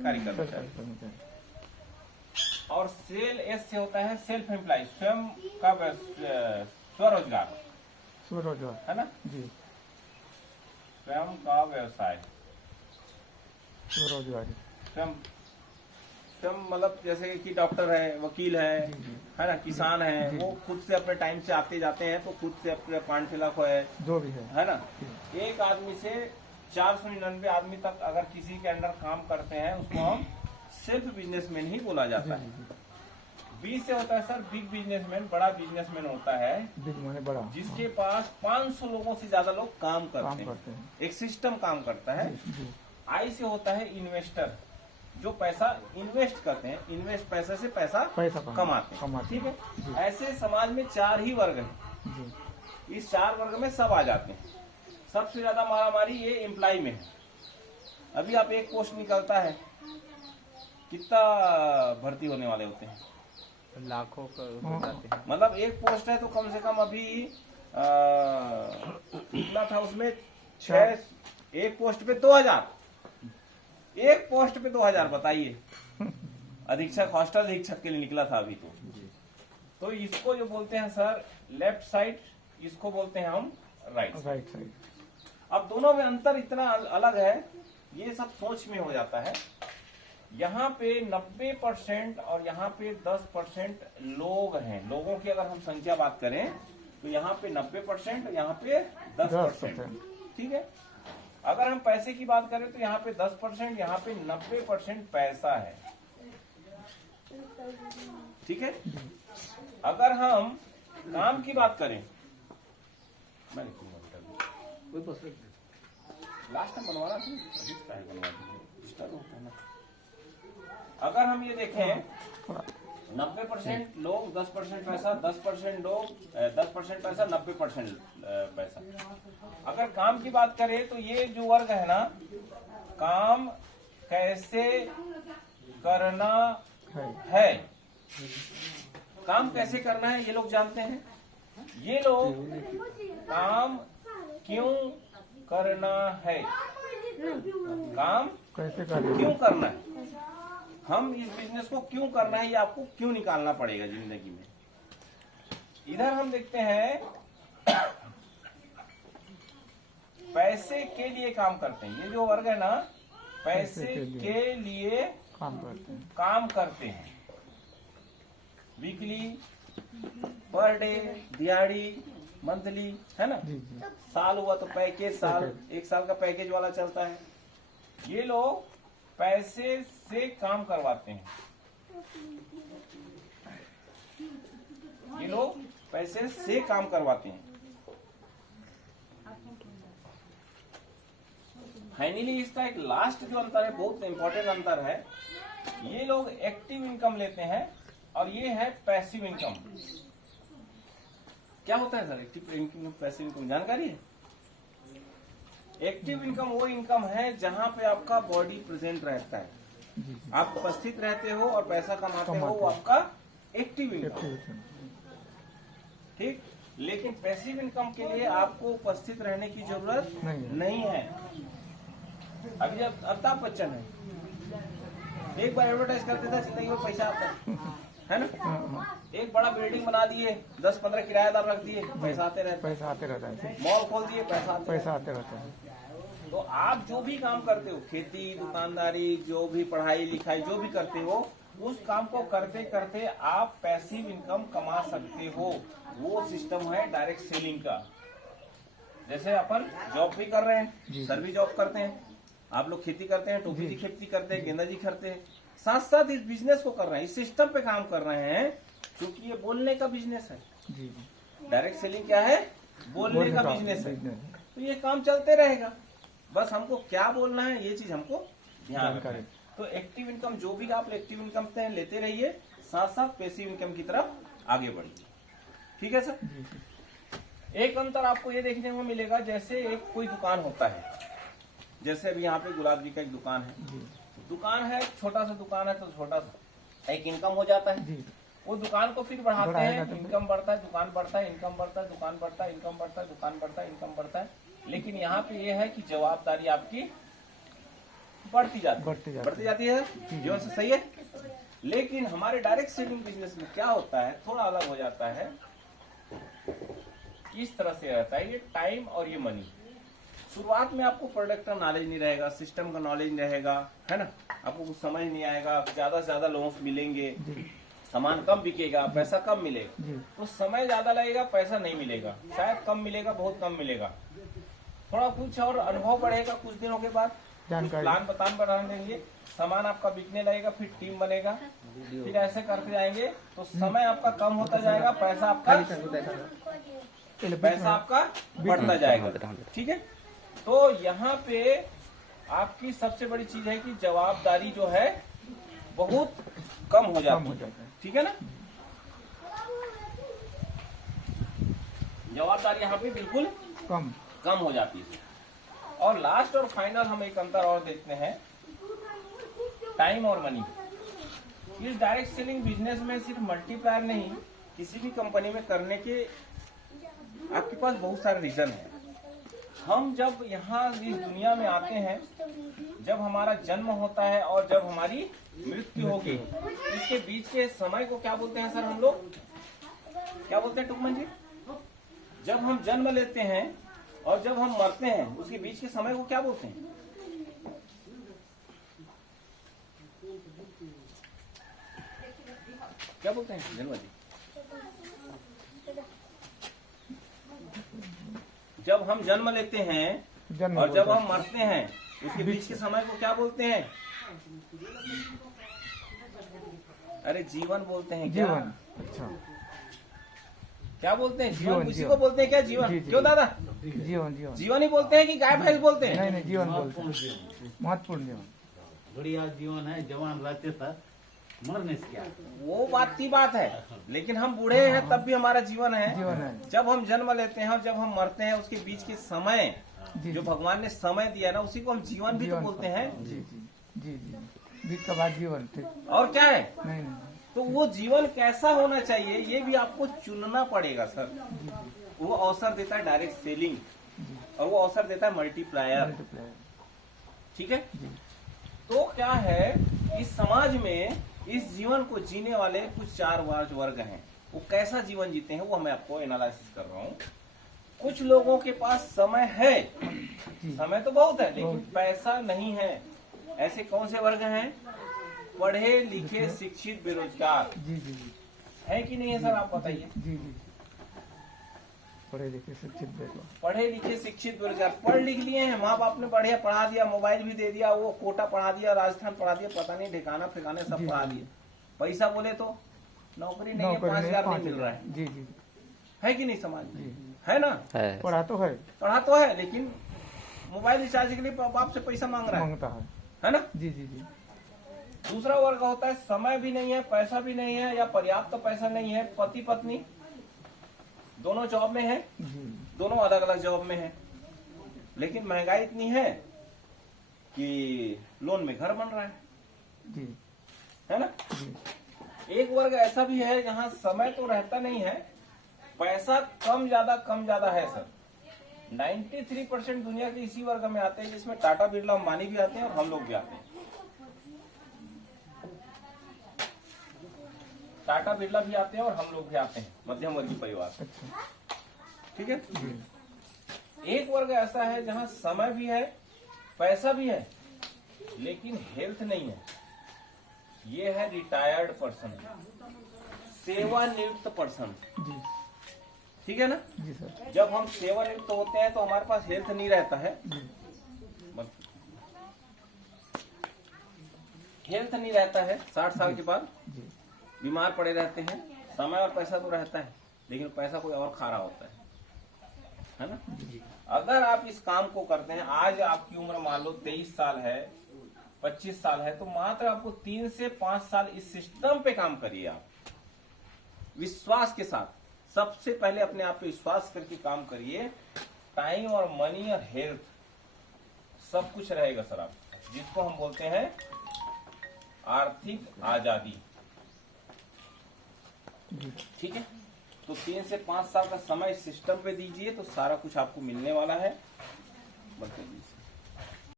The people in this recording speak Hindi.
सरकारी कर्मचारी। और सेल एस से होता है सेल्फ एम्प्लॉय, स्वयं का स्वरोजगार, स्वरोजगार है ना जी, स्वयं का व्यवसाय, स्वरोजगारी स्वयं स्वयं मतलब जैसे कि डॉक्टर है, वकील है ना, किसान है, वो खुद से अपने टाइम से आते जाते हैं, तो खुद से अपने फॉर्म फिलअप है, जो भी है ना। एक आदमी से 499 आदमी तक अगर किसी के अंडर काम करते हैं, उसको हम सेल्फ बिजनेसमैन ही बोला जाता है। बी से होता है सर बिग बिजनेसमैन, बड़ा बिजनेसमैन होता है, बिग माने बड़ा, जिसके पास 500 लोगों से ज्यादा लोग काम करते हैं, एक सिस्टम काम करता है। आई से होता है इन्वेस्टर, जो पैसा इन्वेस्ट करते हैं, इन्वेस्ट पैसे से पैसा कमाते हैं, ठीक है। ऐसे समाज में 4 ही वर्ग हैं, इस 4 वर्ग में सब आ जाते हैं। सबसे ज्यादा मारामारी ये एम्प्लॉय में है। अभी आप एक पोस्ट निकलता है, कितना भर्ती होने वाले होते हैं, लाखों का हो जाते हैं। मतलब एक पोस्ट है तो कम से कम अभी कितना था उसमें 6, एक पोस्ट पे 2000, एक पोस्ट पे 2000, बताइए। अधीक्षक, हॉस्टल अधीक्षक के लिए निकला था अभी तो इसको जो बोलते हैं सर लेफ्ट साइड, इसको बोलते हैं हम राइट साइड। अब दोनों में अंतर इतना अलग है, ये सब सोच में हो जाता है। यहाँ पे 90% और यहाँ पे 10% लोग हैं। लोगों की अगर हम संख्या बात करें तो यहाँ पे 90%, यहाँ पे 10%, ठीक है। अगर हम पैसे की बात करें तो यहाँ पे 10%, यहाँ पे 90% पैसा है, ठीक है। अगर हम काम की बात करें, लास्ट टाइम बनवाना था, अगर हम ये देखें 90% लोग, 10% पैसा, 10% लोग, 10% पैसा, 90% पैसा। अगर काम की बात करें तो ये जो वर्ग है ना, काम कैसे करना है, काम कैसे करना है ये लोग जानते हैं। ये लोग काम क्यों करना है, काम कैसे क्यों करना है, हम इस बिजनेस को क्यों करना है, ये आपको क्यों निकालना पड़ेगा जिंदगी में। इधर हम देखते हैं पैसे के लिए काम करते हैं। ये जो वर्ग है ना, पैसे के लिए काम करते हैं। वीकली, पर डे, दिहाड़ी, मंथली, है ना। साल हुआ तो पैकेज, साल, 1 साल का पैकेज वाला चलता है। ये लोग पैसे से काम करवाते हैं, ये लोग पैसे से काम करवाते हैं। फाइनली इसका एक लास्ट जो अंतर है, बहुत इंपॉर्टेंट अंतर है, ये लोग एक्टिव इनकम लेते हैं और ये है पैसिव इनकम। क्या होता है sir active income, passive income, जानकारी है? एक्टिव इनकम वो इनकम है जहां पे आपका बॉडी प्रेजेंट रहता है, आप उपस्थित रहते हो और पैसा कमाते हो, वो आपका एक्टिव इनकम, ठीक। लेकिन पैसिव इनकम के लिए आपको उपस्थित रहने की जरूरत नहीं है। अभी जब अमिताभ बच्चन है, एक बार एडवर्टाइज करते था, जिंदगी में पैसा आता है ना। एक बड़ा बिल्डिंग बना दिए, 10-15 किराएदार रख दिए, पैसा आते रहता है। मॉल खोल दिए, पैसा आते रहता है। तो आप जो भी काम करते हो, खेती, दुकानदारी, जो भी पढ़ाई लिखाई जो भी करते हो, उस काम को करते करते आप पैसिव इनकम कमा सकते हो। वो सिस्टम है डायरेक्ट सेलिंग का। जैसे अपन जॉब भी कर रहे हैं, सर भी जॉब करते हैं, आप लोग खेती करते हैं, टोपी की खेती करते हैं, गेंदा जी करते हैं, साथ साथ इस बिजनेस को कर रहे हैं, इस सिस्टम पे काम कर रहे हैं, क्योंकि ये बोलने का बिजनेस है। डायरेक्ट सेलिंग क्या है? बोलने का बिजनेस है। तो ये काम चलते रहेगा, बस हमको क्या बोलना है ये चीज हमको ध्यान रखना है। तो एक्टिव इनकम जो भी आप एक्टिव इनकम लेते रहिए, साथ साथ पैसिव इनकम की तरफ आगे बढ़िए, ठीक है सर। एक अंतर आपको ये देखने को मिलेगा, जैसे एक कोई दुकान होता है, जैसे अभी यहाँ पे गुलाब जी का एक दुकान है, दुकान है, छोटा सा दुकान है, तो छोटा सा एक इनकम हो जाता है। वो दुकान को फिर बढ़ाते हैं, इनकम बढ़ता है, दुकान बढ़ता है, इनकम बढ़ता है, दुकान बढ़ता है, इनकम बढ़ता है, दुकान बढ़ता है, इनकम बढ़ता है। लेकिन यहाँ पे ये है कि जवाबदारी आपकी बढ़ती जाती बढ़ती जाती है जीवन से, सही है। लेकिन हमारे डायरेक्ट सेलिंग बिजनेस में क्या होता है, थोड़ा अलग हो जाता है। किस तरह से रहता है ये टाइम और ये मनी। शुरुआत में आपको प्रोडक्ट का नॉलेज नहीं रहेगा, सिस्टम का नॉलेज नहीं रहेगा, है ना, आपको कुछ समझ नहीं आएगा, ज्यादा से ज्यादा लोगों से मिलेंगे, सामान कम बिकेगा, पैसा कम मिलेगा, तो समय ज्यादा लगेगा, पैसा नहीं मिलेगा, शायद कम मिलेगा, बहुत कम मिलेगा। थोड़ा कुछ और अनुभव बढ़ेगा कुछ दिनों के बाद, कुछ प्लान बताने देंगे, सामान आपका बिकने लगेगा, फिर टीम बनेगा, फिर ऐसे करते जाएंगे तो समय आपका कम होता जाएगा, पैसा आपका बढ़ता जाएगा। ठीक है, तो यहाँ पे आपकी सबसे बड़ी चीज है कि जवाबदारी जो है बहुत कम हो जाती है। ठीक है ना, जवाबदारी यहाँ पे बिल्कुल कम हो जाती है। और लास्ट और फाइनल हम एक अंतर और देखते हैं, टाइम और मनी। इस डायरेक्ट सेलिंग बिजनेस में सिर्फ मल्टीप्लायर नहीं, किसी भी कंपनी में करने के आपके पास बहुत सारे रीजन है। हम जब यहाँ इस दुनिया में आते हैं, जब हमारा जन्म होता है और जब हमारी मृत्यु होगी, इसके बीच के समय को क्या बोलते हैं सर हम लोग, क्या बोलते हैं टुकमन जी? जब हम जन्म लेते हैं और जब हम मरते हैं, उसके बीच के समय को क्या बोलते हैं? क्या बोलते हैं जन्म जी? जब हम जन्म लेते हैं और जब हम मरते हैं, उसके बीच के समय को क्या बोलते हैं? अरे जीवन बोलते हैं क्या? जीवन। अच्छा, क्या बोलते हैं? जीवन। किसी को बोलते हैं क्या जीवन? क्यों दादा? जीवन जीवन ही बोलते हैं कि गाय भैंस बोलते हैं? नहीं, जीवन बोलते हैं, महत्वपूर्ण जीवन, बढ़िया जीवन है, जवान रहते था, मरने से क्या, वो बात की बात है। लेकिन हम बूढ़े हैं तब भी हमारा जीवन है। जब हम जन्म लेते हैं और जब हम मरते हैं, उसके बीच के समय जो भगवान ने समय दिया ना, उसी को हम जीवन भी तो बोलते हैं। जी, बीच का बाद जीवन। ठीक, और क्या है? नहीं, तो वो जीवन कैसा होना चाहिए, ये भी आपको चुनना पड़ेगा सर। वो अवसर देता है डायरेक्ट सेलिंग, और वो अवसर देता है मल्टीप्लायर। ठीक है, तो क्या है, इस समाज में इस जीवन को जीने वाले कुछ 4 वर्ग हैं। वो कैसा जीवन जीते हैं वो मैं आपको एनालिसिस कर रहा हूँ। कुछ लोगों के पास समय है, समय तो बहुत है, लेकिन पैसा नहीं है। ऐसे कौन से वर्ग हैं? पढ़े लिखे शिक्षित बेरोजगार। जी, है कि नहीं है सर, आप बताइए। जी, पढ़े लिखे शिक्षित बेरोजगार। पढ़ लिख लिए हैं, माँ बाप ने बढ़िया पढ़ा दिया, मोबाइल भी दे दिया, वो कोटा पढ़ा दिया, राजस्थान पढ़ा दिया, पता नहीं ठिकाना ठिकाने सब पढ़ा दिए। पैसा बोले तो नौकरी नहीं है, 5,000 नहीं मिल रहा है। जी, है कि नहीं समाज में? है ना, पढ़ा तो है, लेकिन मोबाइल रिचार्ज के लिए बाप से पैसा मांगता है ना। जी। दूसरा वर्ग होता है समय भी नहीं है, पैसा भी नहीं है, या पर्याप्त पैसा नहीं है। पति पत्नी दोनों जॉब में है, दोनों अलग अलग जॉब में है, लेकिन महंगाई इतनी है कि लोन में घर बन रहा है। है ना। एक वर्ग ऐसा भी है जहाँ समय तो रहता नहीं है, पैसा कम ज्यादा है सर। 93% दुनिया के इसी वर्ग में आते हैं, जिसमें टाटा बिरला अंबानी भी आते हैं और हम लोग भी आते हैं। टाटा बिरला भी आते हैं और हम लोग भी आते हैं, मध्यम वर्गीय परिवार। ठीक है। एक वर्ग ऐसा है जहां समय भी है, पैसा भी है, लेकिन हेल्थ नहीं है। ये है रिटायर्ड पर्सन, सेवानिवृत्त पर्सन। ठीक है ना जी सर। जब हम सेवानिवृत्त होते हैं तो हमारे पास हेल्थ नहीं रहता है, हेल्थ नहीं रहता है। 60 साल के बाद बीमार पड़े रहते हैं। समय और पैसा तो रहता है, लेकिन पैसा कोई और खा रहा होता है ना। अगर आप इस काम को करते हैं, आज आपकी उम्र मान लो 23 साल है, 25 साल है, तो मात्र आपको 3 से 5 साल इस सिस्टम पे काम करिए। आप विश्वास के साथ सबसे पहले अपने आप पे विश्वास करके काम करिए। टाइम और मनी और हेल्थ सब कुछ रहेगा सर आप, जिसको हम बोलते हैं आर्थिक आजादी। ठीक है। तो 3 से 5 साल का समय सिस्टम पे दीजिए तो सारा कुछ आपको मिलने वाला है।